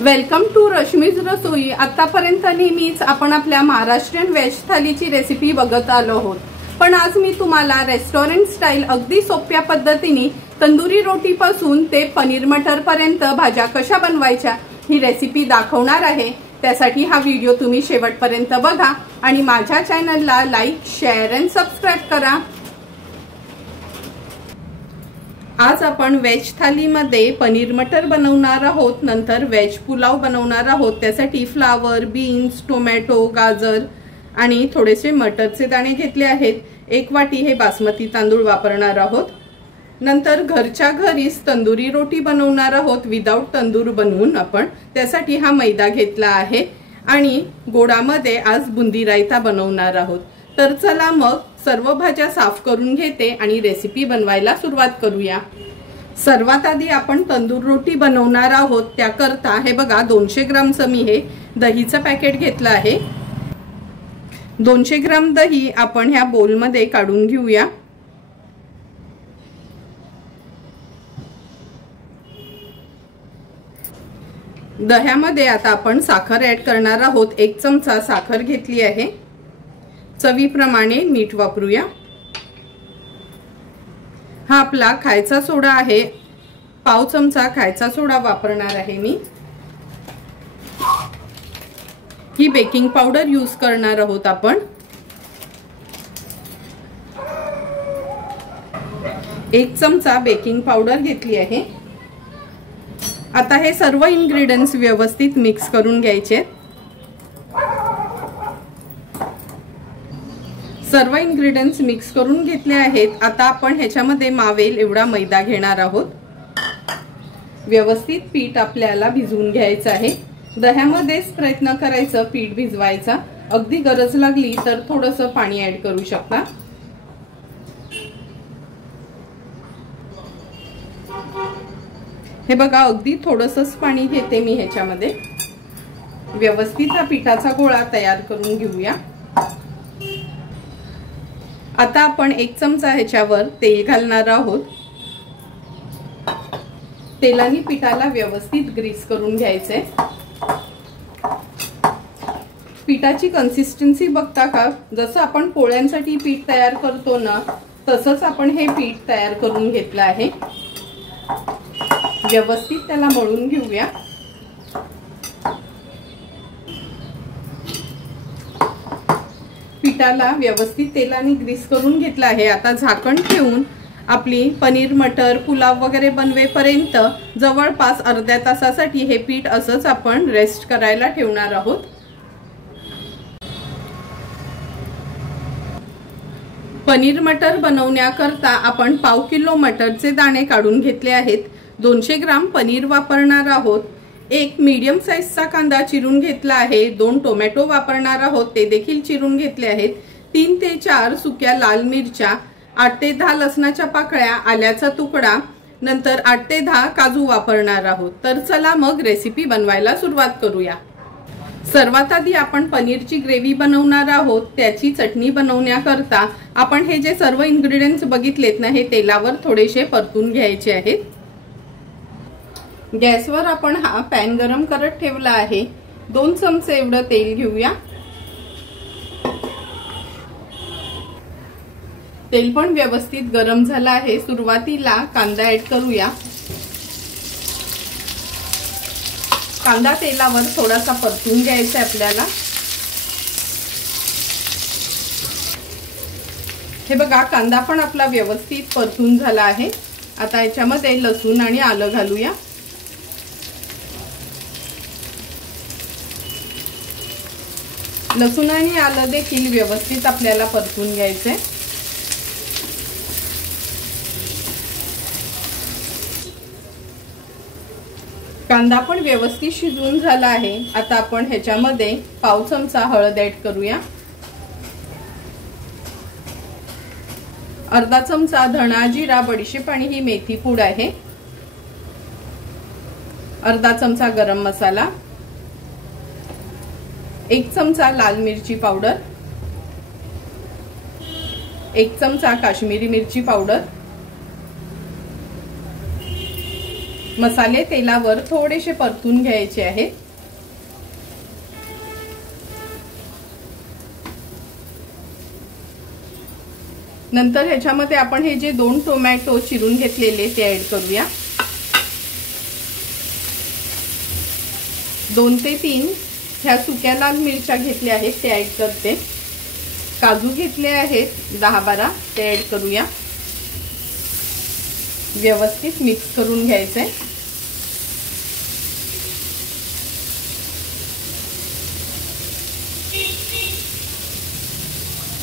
Welcome to Rashmi's रसोई। आतापर्यंत नेहमीच आपण आपल्या महाराष्ट्रीयन व्हेज थालीची रेसिपी बघत आलो आहोत, पण आज मी तुम्हाला रेस्टॉरंट स्टाईल अगदी सोप्या पद्धतीने तंदुरी रोटी पासून ते पनीर मटर पर्यंत भाज्या कशा बनवायच्या ही रेसिपी दाखवणार आहे। त्यासाठी हा व्हिडिओ तुम्ही शेवटपर्यंत बघा आणि माझ्या चॅनलला लाईक, शेअर आणि सबस्क्राइब करा। आज आपण वेज थालीमध्ये पनीर मटर बनवणार आहोत, नंतर वेज पुलाव बनवणार आहोत। त्यासाठी फ्लावर, बीन्स, टोमॅटो, गाजर आणि थोडेसे मटरचे दाणे घेतले आहेत। 1 वाटी हे बासमती तांदूळ वापरणार आहोत। नंतर घरच्या घरीच तंदुरी रोटी बनवणार आहोत, विदाउट तंदूर बनवून आपण। त्यासाठी हा मैदा घेतला आहे आणि गोडामध्ये आज बुंदी रायता बनवणार आहोत। तर चला मग सर्व भाज्या साफ करून घेते आणि रेसिपी बनवायला सुरुवात करूया। सर्वात आधी आपण तंदूर रोटी बनवणार आहोत। त्याकरता हे बघा 200 ग्रामचं मी हे दहीचं पॅकेट घेतलं आहे। 200 ग्राम दही आपण ह्या बोलमध्ये काढून घेऊया। दह्यामध्ये आता आपण साखर ऍड करणार आहोत। 1 चमचा साखर घेतली आहे। चवीप्रमाणे मीठ वापरूया। हा आपला खायचा सोडा आहे, 1/2 चमचा खायचा सोडा वापरणार आहे मी। ही बेकिंग पावडर यूज करणार आहोत आपण। 1 चमचा बेकिंग पावडर घेतली आहे। आता हे सर्व इन्ग्रेडियंट्स व्यवस्थित मिक्स करून घ्यायचे। सर्व इन्ग्रेडियंट्स मिक्स करून घेतले आहेत। आता आपण ह्याच्यामध्ये मावेल एवढा मैदा घेणार आहोत। व्यवस्थित पीठ आपल्याला भिजवून घ्यायचं आहे। दह्यामध्येच प्रयत्न करायचं पीठ भिजवायचा। अगदी गरज लागली तर थोडंसं पाणी ऍड करू शकता। हे बघा अगदी थोडंसंच पाणी घेते मी ह्याच्यामध्ये। व्यवस्थित हा पिठाचा गोळा तयार करून घेऊया। आता आपण 1 चमचा ह्याच्यावर तेल घालणार आहोत। तेलाने पिठाला व्यवस्थित ग्रीस करून घ्यायचे। पिठाची कन्सिस्टन्सी बघता का, जसं आपण पोळ्यांसाठी पीठ तयार करतो ना, तसंच आपण हे पीठ तयार करून घेतलं आहे। व्यवस्थित त्याला मळून घेऊया। पिठाला व्यवस्थित तेलाने ग्रीस करून घेतला आहे। आता झाकण ठेवून आपली पनीर मटर पुलाव वगैरे बनवेपर्यंत जवळपास अर्ध्या तासासाठी हे पीठ असंच आपण रेस्ट करायला ठेवणार आहोत। पनीर मटर बनवण्याकरता आपण 1/2 किलो मटरचे दाणे काढून घेतले आहेत। 200 ग्राम पनीर वापरणार आहोत। 1 मीडियम साइजचा कांदा चिरून घेतला आहे। 2 टोमॅटो वापरणार आहोत, ते देखील चिरून घेतले आहेत। 3 ते 4 सुक्या लाल मिरच्या, 8 ते 10 लसणाच्या पाकळ्या, आल्याचा तुकडा, नंतर 8 ते 10 काजू वापरणार आहोत। तर चला मग रेसिपी बनवायला सुरुवात करूया। सर्वात आधी आपण पनीरची ग्रेव्ही बनवणार आहोत। त्याची चटणी बनवण्याकरता आपण हे जे सर्व इन्ग्रेडियंट्स बघितलेत ना, हे तेलावर थोडेसे परतून घ्यायचे आहेत। गॅसवर आपण हा पॅन गरम करत ठेवला आहे। 2 चमचे एवढं तेल घेऊया। तेल पण व्यवस्थित गरम झालं आहे। सुरुवातीला कांदा ऍड करूया। कांदा तेलावर थोडासा परतून घ्यायचा आपल्याला। हे बघा कांदा पण आपला व्यवस्थित परतून झाला आहे। आता याच्यामध्ये लसूण आणि आलं घालूया। लसूण आणि आलं देखील व्यवस्थित आपल्याला परतून घ्यायचे। कांदा पण व्यवस्थित शिजवून झाला आहे। आता आपण ह्याच्यामध्ये 1/2 चमचा हळद ऍड करूया। अर्धा चमचा धणा, जिरा, बडीशेप आणि ही मेथी पूड आहे। अर्धा चमचा गरम मसाला, 1 चमचा लाल मिरची पावडर, 1 चमचा काश्मीरी मिरची पावडर, मसाले तेलावर थोडेसे परतून घ्यायचे आहेत। नंतर ह्याच्यामध्ये आपण हे जे 2 टोमॅटो चिरून घेतलेले ते ऍड करूया। 2 ते 3 ह्या सुक्या लाल मिरच्या घेतल्या आहेत ते ऍड करते। काजू घेतले आहेत 10-12 ते ऍड करूया। व्यवस्थित मिक्स करून घ्यायचे।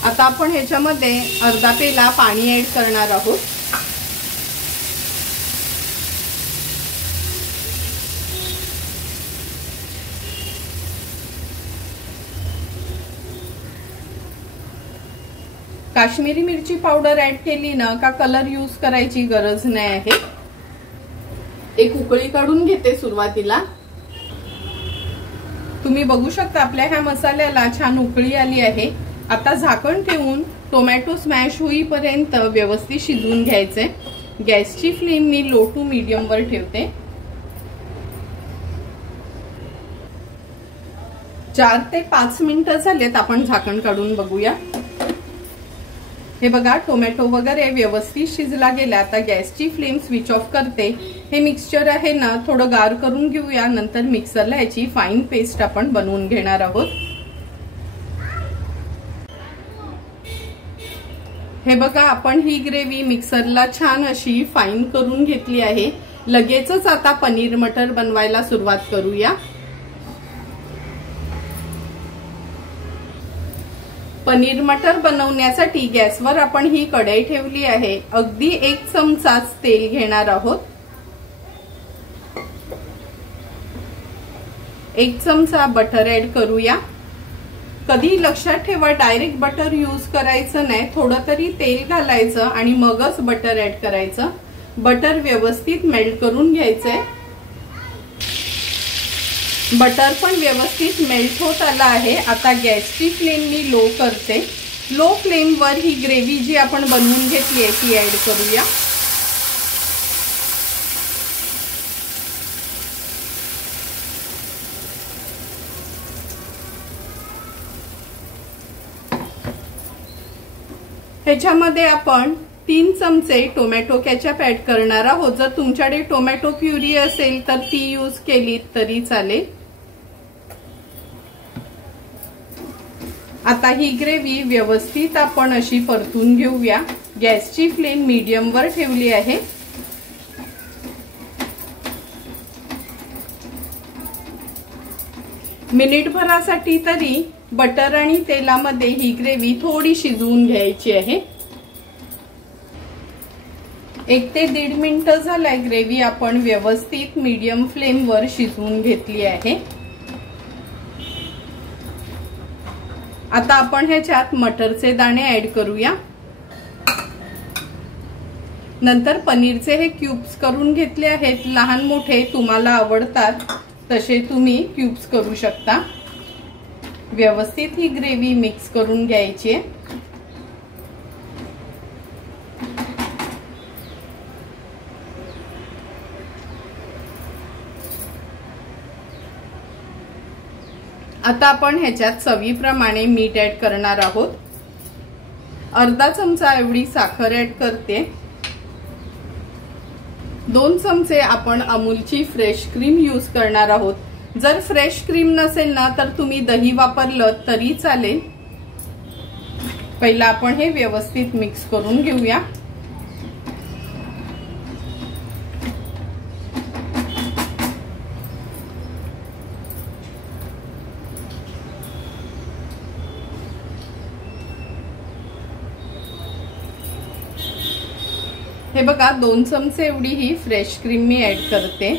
आता आपण ह्याच्यामध्ये अर्धा पेला पाणी ऍड करणार आहोत। काश्मीरी मिरची पावडर ऍड केली ना का कलर यूज करायची गरज नाही आहे। एक उकळी काढून घेते सुरुवातीला। तुम्ही बघू शकता आपल्या ह्या मसाल्याला छान उकळी आली आहे। आता झाकण ठेवून टोमॅटो स्मॅश होईपर्यंत व्यवस्थित शिजवून घ्यायचे। गॅसची फ्लेम मी लो टू मीडियम वर ठेवते। 4 ते 5 मिनिटं झालेत, आपण झाकण काढून बघूया। हे बघा टोमॅटो वगैरे व्यवस्थित शिजला गेला। आता गॅसची फ्लेम स्विच ऑफ करते। हे मिक्सचर आहे ना थोडं गार करून घेऊया, नंतर मिक्सरला याची फाईन पेस्ट आपण बनवून घेणार आहोत। हे बघा आपण ही ग्रेव्ही मिक्सरला छान अशी फाईन करून घेतली आहे। लगेचच आता पनीर मटर बनवायला सुरुवात करूया। पनीर मटर बनवण्यासाठी गॅसवर आपण ही कढई ठेवली आहे। अगदी 1 चमचाच तेल घेणार आहोत। 1 चमचा बटर ऍड करूया। कधी लक्षात ठेवा डायरेक्ट बटर यूज करायचं नाही, थोडं तरी तेल घालायचं आणि मगच बटर ऍड करायचं। बटर व्यवस्थित मेल्ट करून घ्यायचंय। बटर पण व्यवस्थित मेल्ट होत आला आहे। आता गॅसची फ्लेम मी लो करते। लो फ्लेम वर ही ग्रेव्ही जी आपण बनवून घेतली आहे ती ऍड करूया। ह्याच्यामध्ये आपण 3 चमचे टोमॅटो केचप ऍड करणार आहोत। जर तुमच्याकडे टोमॅटो प्युरी असेल तर ती यूज केली तरी चालेल। आता ही ग्रेव्ही व्यवस्थित आपण अशी परतून घेऊया। गॅसची फ्लेम मीडियम वर ठेवली आहे। मिनिटभरासाठी तरी बटर आणि तेलामध्ये ही ग्रेव्ही थोडी शिजवून घ्यायची आहे। 1 ते 1.5 मिनिटं झालंय ग्रेव्ही आपण व्यवस्थित मीडियम फ्लेम वर शिजवून घेतली आहे। आता आपण ह्याच्यात मटरचे दाणे ऍड करूया। नंतर पनीरचे हे क्यूब्स करून घेतले आहेत। लहान मोठे तुम्हाला आवडतात तसे तुम्ही क्यूब्स करू शकता। व्यवस्थित ही ग्रेव्ही मिक्स करून घ्यायची आहे। आता आपण ह्याच्यात चवीप्रमाणे मीठ ऍड करणार आहोत। अर्धा चमचा एवढी साखर ऍड करते। 2 चमचे आपण अमूलची फ्रेश क्रीम यूज करणार आहोत। जर फ्रेश क्रीम नसेल ना तर तुम्ही दही वापरलं तरी चालेल। पहिला आपण हे व्यवस्थित मिक्स करून घेऊया। हे बघा 2 चमचे एवढी ही फ्रेश क्रीम मी ऍड करते।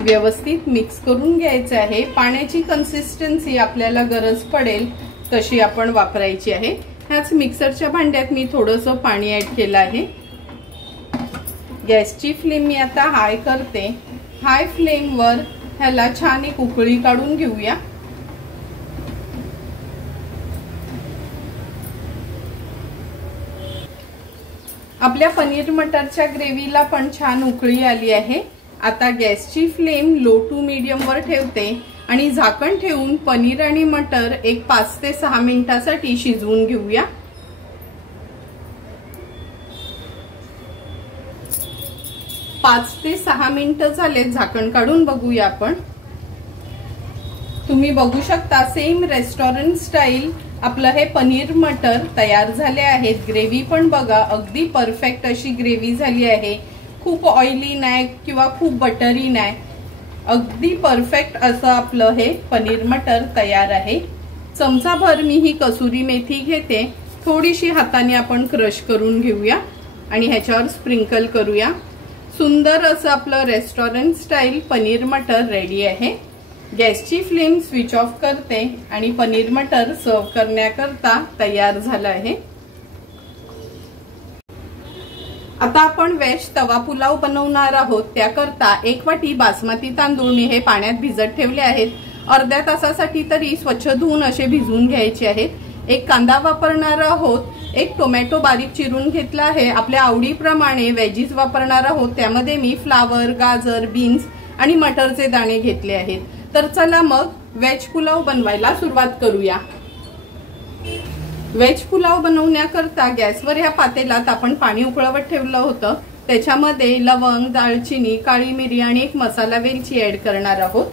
व्यवस्थित मिक्स करून घ्यायचे आहे। पाण्याची कन्सिस्टन्सी आपल्याला गरज पडेल तशी आपण वापरायची आहे। ह्याच मिक्सरच्या भांड्यात मी थोडंसं पाणी ऍड केलं आहे। गॅसची फ्लेम मी आता हाय करते। हाय फ्लेम वर ह्याला छान एक उकळी काढून घेऊया। आपल्या पनीर मटरच्या ग्रेव्हीला पण छान उकळी आली आहे। आता गॅसची फ्लेम लो टू मीडियम वर ठेवते आणि झाकण ठेवून पनीर आणि मटर एक 5 ते 6 मिनिटांसाठी शिजवून घेऊया। 5 ते 6 मिनिटं झाले, झाकण काढून बघूया आपण। तुम्ही बघू शकता सेम रेस्टॉरंट स्टाईल आपलं हे पनीर मटर तयार झाले आहेत। ग्रेव्ही पण बघा, अगदी परफेक्ट अशी ग्रेव्ही झाली आहे। खूप ऑइली नाही किंवा खूप बटरी नाही, अगदी परफेक्ट असं आपलं हे पनीर मटर तयार आहे। चमचाभर मी ही कसुरी मेथी घेते, थोडीशी हाताने आपण क्रश करून घेऊया आणि ह्याच्यावर स्प्रिंकल करूया। सुंदर असं आपलं रेस्टॉरंट स्टाईल पनीर मटर रेडी आहे। गॅसची फ्लेम स्विच ऑफ करते आणि पनीर मटर सर्व करण्याकरता तयार झालं आहे। आता आपण व्हेज तवा पुलाव बनवणार आहोत। त्याकरता 1 वाटी बासमती तांदूळ मी हे पाण्यात भिजत ठेवले आहेत। अर्ध्या तासासाठी तरी स्वच्छ धुवून असे भिजवून घ्यायचे आहेत। 1 कांदा वापरणार आहोत। 1 टोमॅटो बारीक चिरून घेतला आहे। आपल्या आवडीप्रमाणे वेजीज वापरणार आहोत, त्यामध्ये मी फ्लावर, गाजर, बीन्स आणि मटरचे दाणे घेतले आहेत। तर चला मग व्हेज पुलाव बनवायला सुरुवात करूया। व्हेज पुलाव बनवण्याकरता गॅसवर ह्या पातेल्यात आपण पाणी उकळवत ठेवलं होतं। त्याच्यामध्ये लवंग, दालचिनी, काळी मिरी आणि 1 मसाला वेलची ऍड करणार आहोत।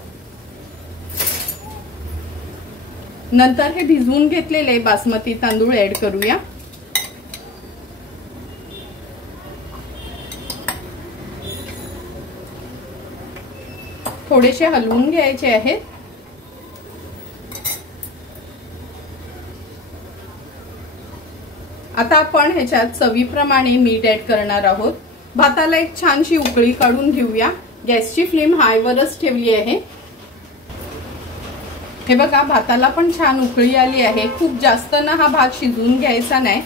नंतर हे भिजवून घेतलेले बासमती तांदूळ ऍड करूया। थोडेसे हलवून घ्यायचे आहेत। आता आपण ह्याच्यात चवीप्रमाणे मीठ ऍड करणार आहोत। भाताला एक छानशी उकळी काढून घेऊया। गॅसची फ्लेम हाय वरच ठेवली आहे। हे बघा, भाताला पण छान उकळी आली आहे। खूप जास्त ना हा भात शिजवून घ्यायचा नाही,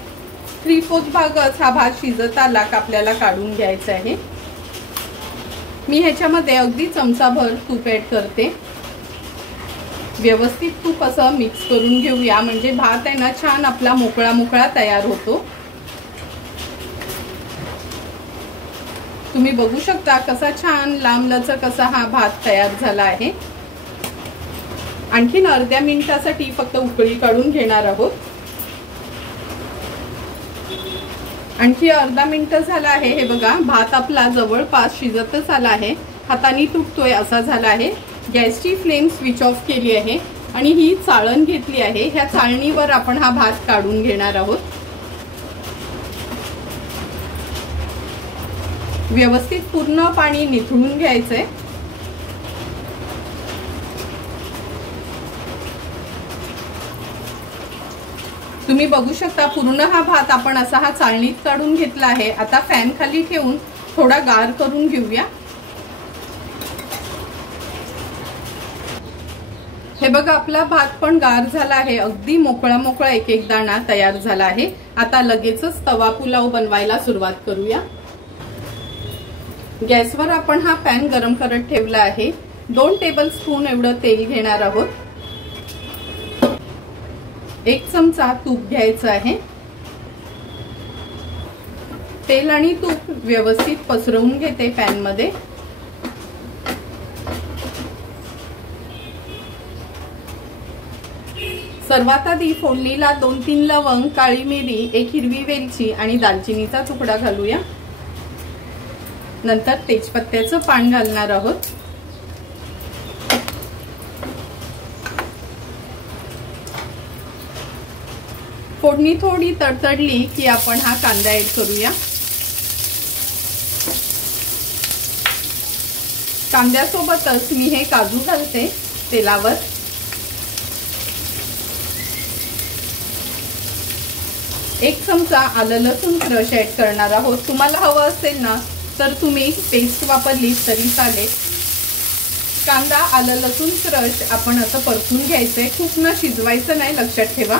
3/4 भागच हा भात शिजत आला का आपल्याला काढून घ्यायचा आहे। मी ह्याच्यामध्ये अगदी चमचाभर तूप ऍड करते। व्यवस्थित तूप असं मिक्स करून घेऊया, म्हणजे भात आहे ना छान आपला मोकळा मोकळा तयार होतो। तुम्ही बघू शकता कसा छान लांबलचक असा हा भात तयार झाला आहे। आणखीन अर्ध्या मिनिटासाठी फक्त उकळी काढून घेणार आहोत। आणखी अर्धा मिनिट झाला आहे। हे बघा, भात आपला जवळपास शिजतच आला आहे, हाताने तुटतोय असा झाला आहे। गॅसची फ्लेम स्विच ऑफ केली आहे आणि ही चाळण घेतली आहे। ह्या चाळणीवर आपण हा भात काढून घेणार आहोत। व्यवस्थित पूर्ण पाणी निथळून घ्यायचंय। तुम्ही बघू शकता पूर्ण हा भात आपण असा हा चाळणीत काढून घेतला आहे। आता फॅन खाली ठेवून थोडा गार करून घेऊया। हे बघा, आपला भात पण गार झाला आहे, अगदी मोकळा मोकळा एक एक दाणा तयार झाला आहे। आता लगेचच तवा पुलाव बनवायला सुरुवात करूया। गॅसवर आपण हा पॅन गरम करत ठेवला आहे। 2 टेबलस्पून एवढं तेल घेणार आहोत। 1 चमचा तूप घ्यायचं आहे। तेल आणि तूप व्यवस्थित पसरवून घेते पॅन मध्ये। सर्वात आधी फोडणीला 2-3 लवंग, काळी मिरी, 1 हिरवी वेलची आणि दालचिनीचा तुकडा घालूया। नंतर तेजपत्त्याचं पान घालणार आहोत। फोडणी थोडी तडतडली की आपण हा कांदा ऍड करूया। कांद्यासोबतच मी हे काजू घालते तेलावर। एक चमचा आलं लसूण क्रश ऍड करणार आहोत। तुम्हाला हवं असेल ना तर तुम्ही पेस्ट वापरली तरी चालेल। कांदा आलं लसूण क्रश आपण असं परतून घ्यायचंय, खूप न शिजवायचं नाही, लक्षात ठेवा।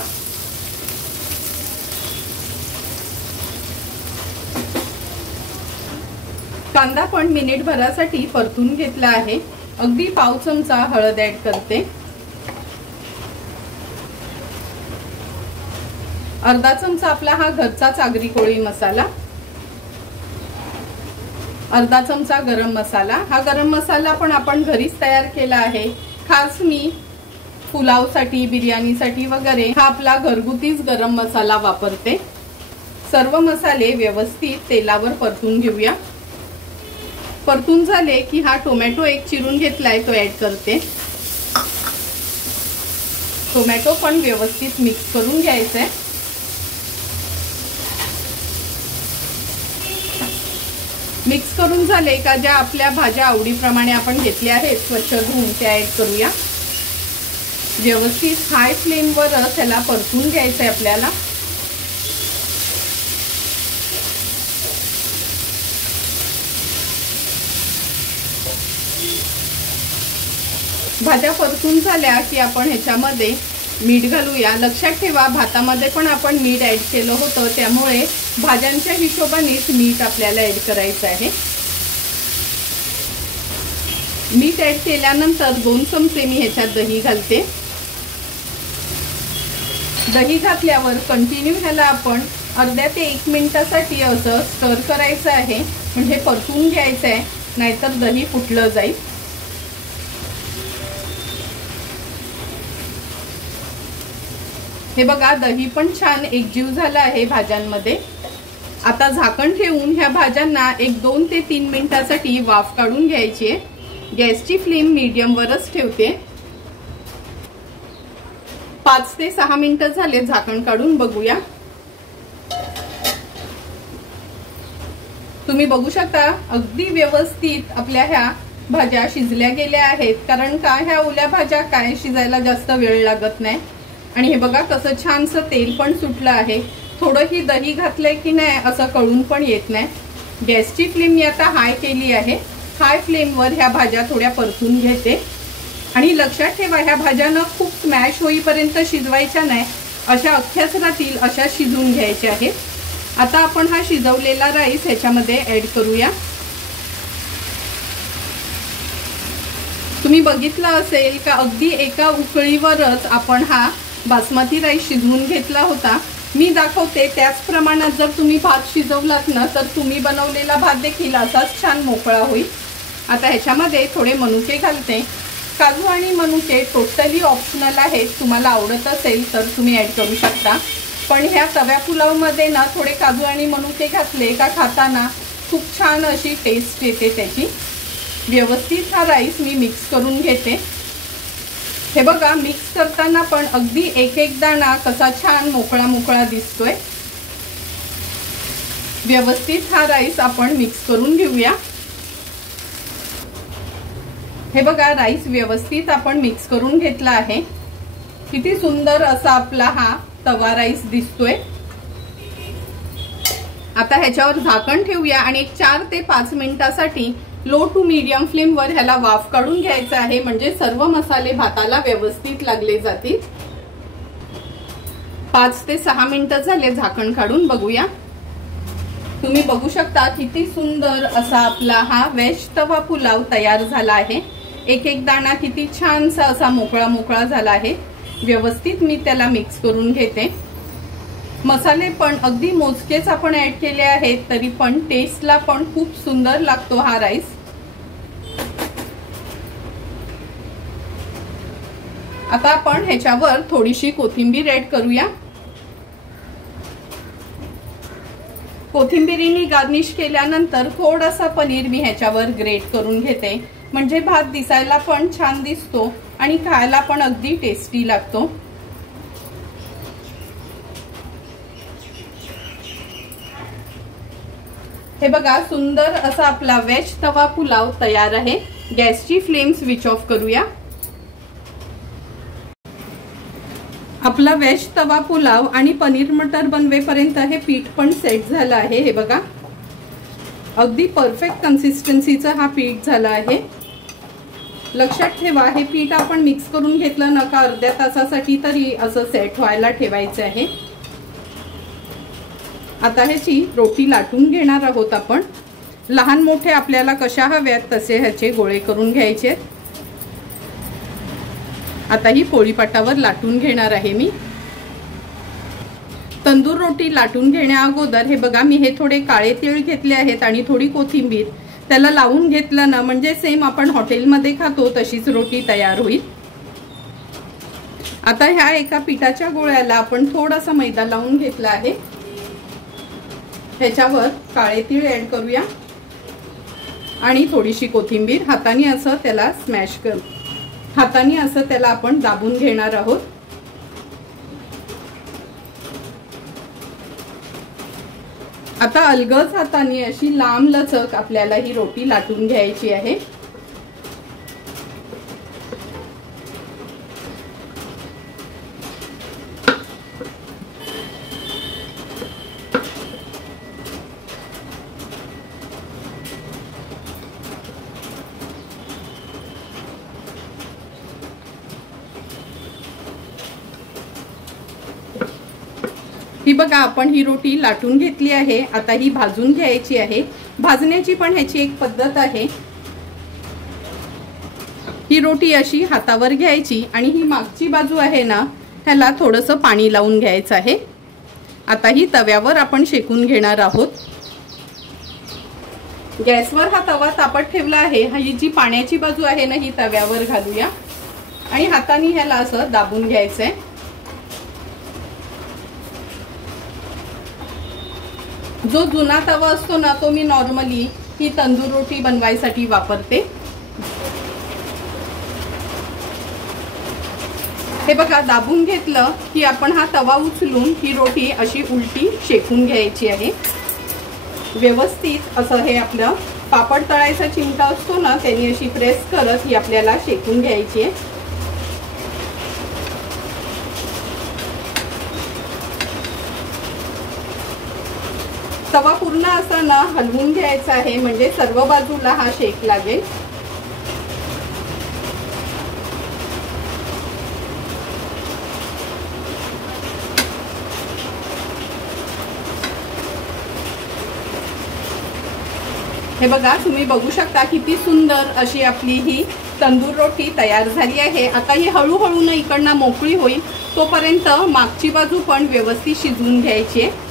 कांदा पण मिनिटभरासाठी परतून घेतला आहे। अगदी पाव चमचा हळद ऍड करते। अर्धा चमचा आपला हा घरचा चागरी कोळी मसाला, अर्धा चमचा गरम मसाला। हा गरम मसाला पण आपण घरीच तयार केला आहे, खास मी पुलावसाठी, बिर्याणीसाठी वगैरे हा आपला घरगुतीच गरम मसाला वापरते। सर्व मसाले व्यवस्थित तेलावर परतून घेऊया। परतून झाले की हा टोमॅटो एक चिरून घेतलाय तो ऍड करते। टोमॅटो पण व्यवस्थित मिक्स करून घ्यायचंय। मिक्स करून झाले का ज्या आपल्या भाज्या आवडीप्रमाणे आपण घेतल्या आहेत स्वच्छ धुवून त्या ऍड करूया। व्यवस्थित हाय फ्लेमवर त्याला परतून घ्यायचंय आपल्याला। भाज्या परतून झाल्या की आपण ह्याच्यामध्ये मीठ घालूया। लक्षात ठेवा भातामध्ये पण आपण मीठ ऍड केलं होतं, त्यामुळे भाज्यांच्या हिशोबानेच मीठ आपल्याला ऍड करायचं आहे। मीठ ऍड केल्यानंतर 2 चमचे मी ह्याच्यात दही घालते। दही घातल्यावर कंटिन्यू ह्याला आपण अर्ध्या ते 1 मिनिटासाठी असं स्टर करायचं आहे, म्हणजे परतून घ्यायचं आहे, नाहीतर दही फुटलं जाईल। हे बघा दही पण छान एकजीव झालं आहे भाज्यांमध्ये। आता झाकण ठेवून ह्या भाज्यांना 1-2 ते 3 मिनिटासाठी वाफ काढून घ्यायची आहे। गॅसची फ्लेम मीडियम वरच ठेवते। 5 ते 6 मिनिटं झाले, झाकण काढून बघूया। तुम्ही बघू शकता अगदी व्यवस्थित आपल्या ह्या भाज्या शिजल्या गेल्या आहेत, कारण का ह्या ओल्या भाज्या काय शिजायला जास्त वेळ लागत नाही। आणि हे बघा कसं छानसं तेल पण सुटलं आहे। थोडंही दही घातलंय की नाही असं कळून पण येत नाही। गॅसची फ्लेम मी आता हाय केली आहे। हाय फ्लेमवर ह्या भाज्या थोड्या परतून घेते। आणि लक्षात ठेवा ह्या भाज्यांना खूप स्मॅश होईपर्यंत शिजवायच्या नाही, अशा अख्ख्याच राहतील अशा शिजवून घ्यायच्या आहेत। आता आपण हा शिजवलेला राईस ह्याच्यामध्ये ऍड करूया। तुम्ही बघितलं असेल का अगदी एका उकळीवरच आपण हा बासमती राईस शिजवून घेतला होता। मी दाखवते त्याच प्रमाणात जर तुम्ही भात शिजवलात ना तर तुम्ही बनवलेला भात देखील असाच छान मोकळा होईल। आता ह्याच्यामध्ये थोडे मनुके घालते। काजू आणि मनुके टोटली ऑप्शनल आहेत, तुम्हाला आवडत असेल तर तुम्ही ऍड करू शकता, पण ह्या तव्या पुलावमध्ये ना थोडे काजू आणि मनुके घातले का खाताना खूप छान अशी टेस्ट येते त्याची। व्यवस्थित हा राईस मी मिक्स करून घेते। हे बघा मिक्स करताना पण अगदी एक दाणा कसा छान मोकळा मोकळा दिसतोय। व्यवस्थित हा राईस आपण मिक्स करून घेऊया। हे बघा राईस व्यवस्थित आपण मिक्स करून घेतला आहे। किती सुंदर असा आपला हा तवा राईस दिसतोय। आता ह्याच्यावर झाकण ठेवूया आणि 4 ते 5 मिनिटासाठी लो टू मीडियम फ्लेम वर ह्याला वाफ काढून घ्यायचा आहे, म्हणजे सर्व मसाले भाताला व्यवस्थित लागले जातील। 5 ते 6 मिनिटं झाले, झाकण काढून बघूया। तुम्ही बघू शकता किती सुंदर असा आपला हा व्हेज तवा पुलाव तयार झाला आहे। एक दाणा किती छानसा असा मोकळा मोकळा झाला आहे। व्यवस्थित मी त्याला मिक्स करून घेते। मसाले पण अगदी मोजकेच आपण ऍड केले आहेत, तरी पण टेस्टला पण खूप सुंदर लागतो हा राईस। आता आपण ह्याच्यावर थोडीशी कोथिंबीर ऍड करूया। कोथिंबीरीने गार्निश केल्यानंतर थोडासा पनीर मी ह्याच्यावर ग्रेट करून घेते, म्हणजे भात दिसायला पण छान दिसतो आणि खायला पण अगदी टेस्टी लागतो। हे बघा सुंदर असा आपला व्हेज तवा पुलाव तयार आहे। गॅसची फ्लेम स्विच ऑफ करूया। आपला व्हेज तवा पुलाव आणि पनीर मटर बनवेपर्यंत हे पीठ पण सेट झालं आहे। हे बघा अगदी परफेक्ट कन्सिस्टन्सीचा हा पीठ झाला आहे। लक्षात ठेवा हे पीठ आपण मिक्स करून घेतलं नका अर्ध्या तासासाठी तरी असं सेट व्हायला ठेवायचं आहे। आता ह्याची रोटी लाटून घेणार आहोत आपण। लहान मोठे आपल्याला कशा हव्यात तसे ह्याचे गोळे करून घ्यायचे। आता ही पोळीपाटावर लाटून घेणार आहे मी। तंदूर रोटी लाटून घेण्या अगोदर हे बघा मी हे थोडे काळे तीळ घेतले आहेत आणि थोडी कोथिंबीर त्याला लावून घेतलं ना म्हणजे सेम आपण हॉटेलमध्ये खातो तशीच रोटी तयार होईल। आता ह्या एका पिठाच्या गोळ्याला आपण थोडासा मैदा लावून घेतला आहे। ह्याच्यावर काळे तीळ ऍड करूया आणि थोडीशी कोथिंबीर। हाताने असं त्याला स्मॅश कर, हाताने असं त्याला आपण दाबून घेणार आहोत। आता अलगद हाताने अशी लांब लचक आपल्याला ही रोटी लाटून घ्यायची आहे। ही बघा आपण ही रोटी लाटून घेतली आहे। आता ही भाजून घ्यायची आहे। भाजण्याची पण ह्याची एक पद्धत आहे। ही रोटी अशी हातावर घ्यायची आणि ही मागची बाजू आहे ना ह्याला थोडंसं पाणी लावून घ्यायचं आहे। आता ही तव्यावर आपण शेकून घेणार आहोत। गॅसवर हा तवा तापत ठेवला आहे। ही जी पाण्याची बाजू आहे ना ही तव्यावर घालूया आणि हाताने ह्याला असं दाबून घ्यायचंय। जो जुना तवा असतो ना तो मी नॉर्मली ही तंदूर रोटी बनवायसाठी वापरते। हे बघा दाबून घेतलं की आपण हा तवा उचलून ही रोटी अशी उलटी शेकून घ्यायची आहे। व्यवस्थित असं हे आपलं पापड तळायचा चिमटा असतो ना त्याने अशी प्रेस करत ही आपल्याला शेकून घ्यायची आहे। तवा पूर्ण असा ना हलवून घ्यायचा आहे म्हणजे सर्व बाजूला हा शेक लागेल। हे बघा तुम्ही बघू शकता किती सुंदर अशी आपली ही तंदूर रोटी तयार झाली आहे। आता ही हळूहळू न इकडनं मोकळी होईल तोपर्यंत मागची बाजू पण व्यवस्थित शिजवून घ्यायची आहे।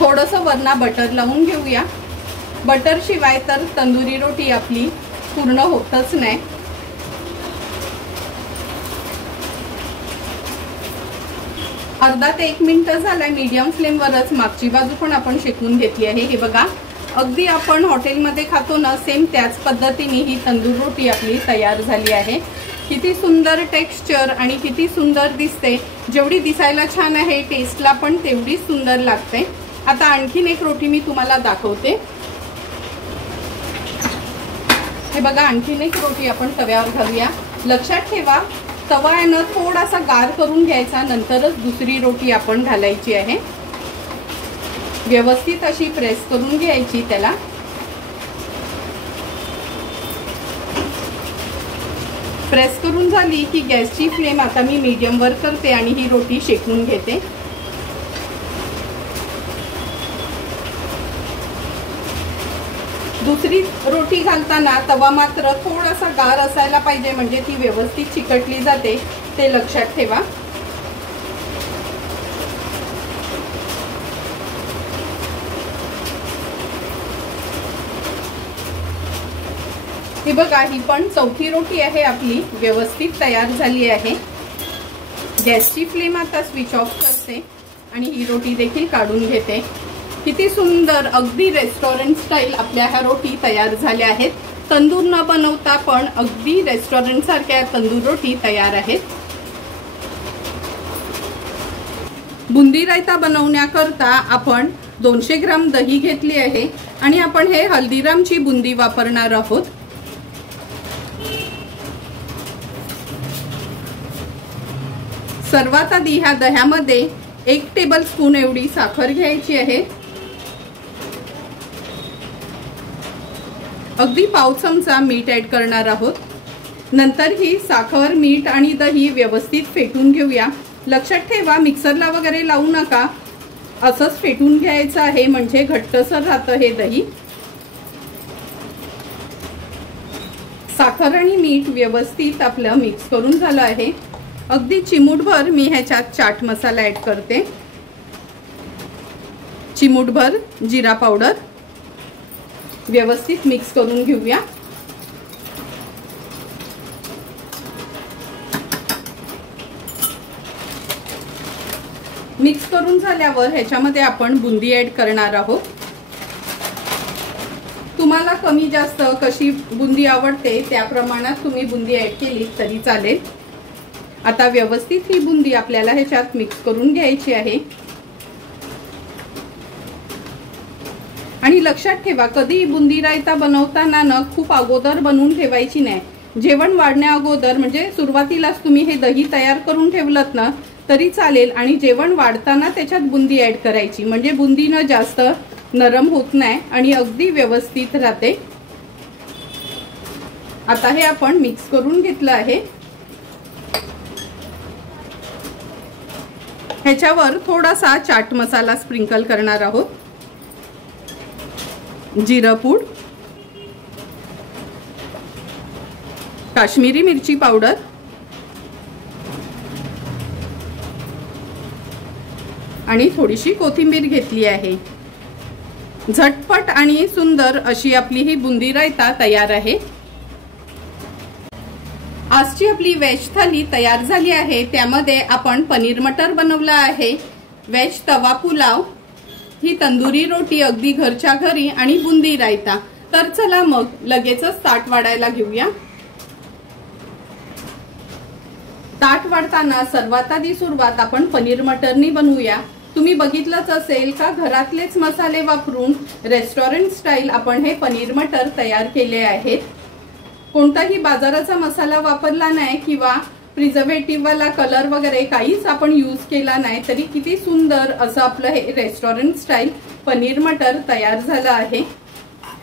थोडंसं वरना बटर लावून घेऊया। बटर शिवाय तर तंदुरी रोटी आपली पूर्ण होतच नाही। अर्धा ते 1 मिनिट झालाय मीडियम फ्लेमवरच मागची बाजू पण आपण शेकून घेतली आहे। हे बघा अगदी आपण हॉटेलमध्ये खातो ना सेम त्याच पद्धतीने ही तंदूर रोटी आपली तयार झाली आहे। किती सुंदर टेक्स्चर आणि किती सुंदर दिसते। जेवढी दिसायला छान आहे टेस्टला पण तेवढीच सुंदर लागते। आता आणखीन एक रोटी मी तुम्हाला दाखवते। हे बघा आणखीन एक रोटी आपण तव्यावर घालूया। लक्षात ठेवा तवा आहे ना थोडासा गार करून घ्यायचा नंतरच दुसरी रोटी आपण घालायची आहे। व्यवस्थित अशी प्रेस करून घ्यायची त्याला। प्रेस करून झाली की गॅसची फ्लेम आता मी मीडियम वर करते आणि ही रोटी शेकून घेते। दुसरी रोटी घालताना तवा मात्र थोडासा गार असायला पाहिजे म्हणजे ती व्यवस्थित चिकटली जाते, ते लक्षात ठेवा। ही बघा ही पण चौथी रोटी आहे आपली व्यवस्थित तयार झाली आहे। गॅसची फ्लेम आता स्विच ऑफ करते आणि ही रोटी देखील काढून घेते। किती सुंदर अगदी रेस्टॉरंट स्टाईल आपल्या ह्या रोटी तयार झाल्या आहेत। तंदूर न बनवता पण अगदी रेस्टॉरंट सारख्या तंदूर रोटी तयार आहेत। बुंदी रायता बनवण्याकरता आपण 200 ग्राम दही घेतली आहे आणि आपण हे हल्दीरामची बुंदी वापरणार आहोत। सर्वात आधी ह्या दह्यामध्ये 1 टेबलस्पून एवढी साखर घ्यायची आहे। अगदी पाव चमचा मीठ ऍड करणार आहोत। नंतर ही साखर मीठ आणि दही व्यवस्थित फेटून घेऊया। लक्षात ठेवा मिक्सरला वगैरे लावू नका, असंच फेटून घ्यायचं आहे म्हणजे घट्टसर राहतं हे दही। साखर आणि मीठ व्यवस्थित आपलं मिक्स करून झालं आहे। अगदी चिमूटभर मी ह्याच्यात चाट मसाला ॲड करते, चिमूटभर जिरा पावडर. व्यवस्थित मिक्स करून घेऊया. मिक्स करून झाल्यावर ह्याच्यामध्ये आपण बुंदी ॲड करणार आहोत. तुम्हाला कमी जास्त कशी बुंदी आवडते त्या प्रमाणात तुम्ही बुंदी ॲड केली तरी चालेल. आता व्यवस्थित ही बुंदी आपल्याला ह्याच्यात मिक्स करून घ्यायची आहे. आणि लक्षात ठेवा, कधी बुंदी रायता बनवताना ना खूप अगोदर बनवून ठेवायची नाही. जेवण वाढण्या अगोदर म्हणजे सुरुवातीलाच तुम्ही हे दही तयार करून ठेवलत ना तरी चालेल. आणि जेवण वाढताना त्याच्यात बुंदी ॲड करायची, म्हणजे बुंदी न जास्त नरम होत नाही आणि अगदी व्यवस्थित राहते. आता हे आपण मिक्स करून घेतलं आहे. ह्याच्यावर थोडासा चाट मसाला स्प्रिंकल करणार आहोत, जिरं पूड, काश्मीरी मिरची पावडर आणि थोडीशी कोथिंबीर घेतली आहे. झटपट आणि सुंदर अशी आपली ही बुंदी रायता तयार आहे. आजची आपली व्हेज थाली तयार झाली आहे. त्यामध्ये आपण पनीर मटर बनवला आहे, व्हेज तवा पुलाव, ही तंदुरी रोटी अगदी घरच्या घरी आणि बुंदी रायता. तर चला मग लगेचच ताट वाढायला घेऊया. ताट वाढताना सर्वात आधी सुरुवात आपण पनीर मटरनी बनवूया. तुम्ही बघितलंच असेल का घरातलेच मसाले वापरून रेस्टॉरंट स्टाईल आपण हे पनीर मटर तयार केले आहेत. कोणताही बाजाराचा मसाला वापरला नाही किंवा प्रिझर्वेटिव्ह वाला कलर वगैरे काहीच आपण यूज केला नाही, तरी किती सुंदर असं आपलं हे रेस्टॉरंट स्टाईल पनीर मटर तयार झालं आहे.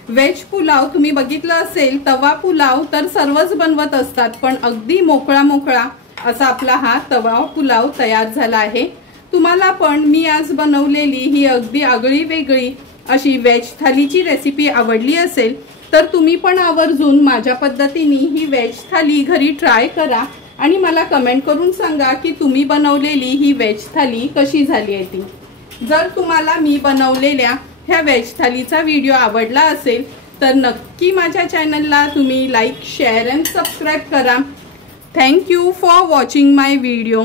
व्हेज पुलाव तुम्ही बघितलं असेल, तवा पुलाव तर सर्वच बनवत असतात, पण अगदी मोकळा मोकळा असा आपला हा तवा पुलाव तयार झाला आहे. तुम्हाला पण मी आज बनवलेली ही अगदी आगळी वेगळी अशी व्हेज थालीची रेसिपी आवडली असेल तर तुम्ही पण आवर्जून माझ्या पद्धतीने ही व्हेज थाली घरी ट्राय करा आणि मला कमेंट करून सांगा की तुम्ही बनवलेली ही व्हेज थाली कशी झाली आहे ती. जर तुम्हाला मी बनवलेल्या ह्या व्हेज थालीचा व्हिडिओ आवडला असेल तर नक्की माझ्या चॅनलला तुम्ही लाईक, शेअर अँड सबस्क्राईब करा. Thank you for watching my video.